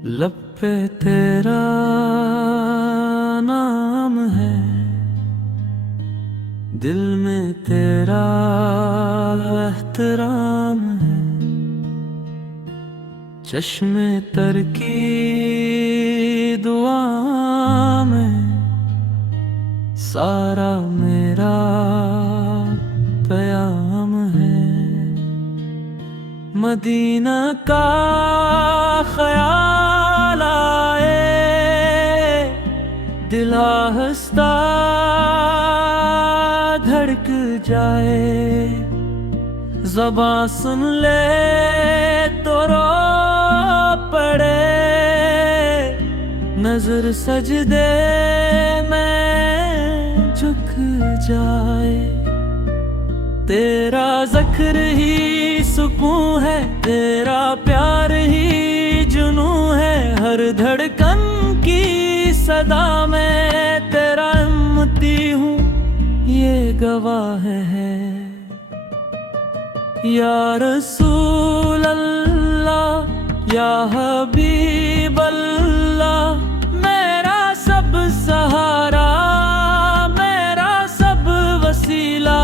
लब पे तेरा नाम है, दिल में तेरा एहतराम है। चश्मे तर की दुआ में सारा मेरा प्याम है। मदीना का ख्याल आए, दिल आहिस्ता धड़क जाए। ज़बां सुन ले तो रो पड़े, नजर सजदे में झुक जाए। तेरा ज़िक्र ही सुकून है, तेरा प्यार ही जुनून है। हर धड़कन की सदा में तेरा उम्मती हूँ, ये गवाह है। या रसूल अल्लाह या हबीब अल्लाह, मेरा सब सहारा, मेरा सब वसीला।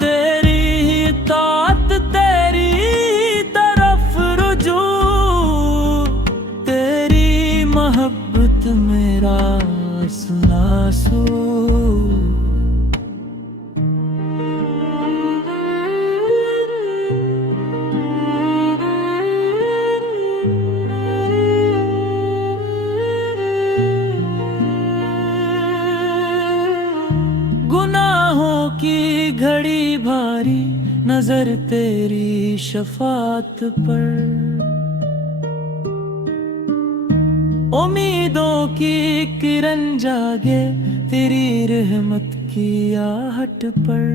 तेरी ही तात, तेरी ही तरफ रुजू, तेरी मोहब्बत मेरा आंसू। गुनाहों की घड़ी भारी, नजर तेरी शफात पर। उम्मीदों की किरण जागे, तेरी रहमत की आहट पर।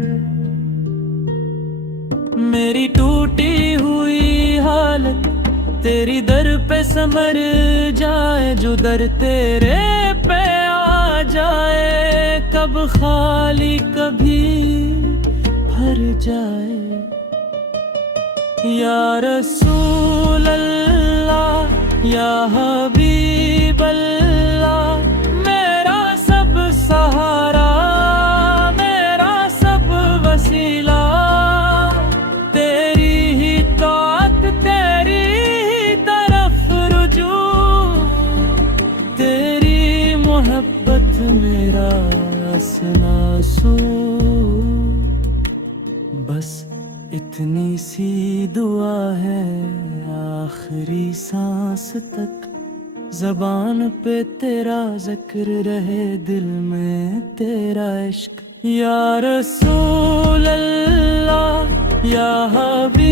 मेरी टूटी हुई हालत तेरी दर पे संवर जाए। जो दर तेरे पे आ जाए, कब खाली कभी भर जाए। या रसूल अल्लाह या हबीब अल्लाह, मेरा सब सहारा, मेरा सब वसीला। तेरी ही तात, तेरी ही तरफ रुजू, तेरी मोहब्बत मेरा आंसू। बस इतनी सी दुआ है आखिरी सांस तक, ज़बान पे तेरा ज़िक्र रहे, दिल में तेरा इश्क। या रसूल अल्लाह या हबीब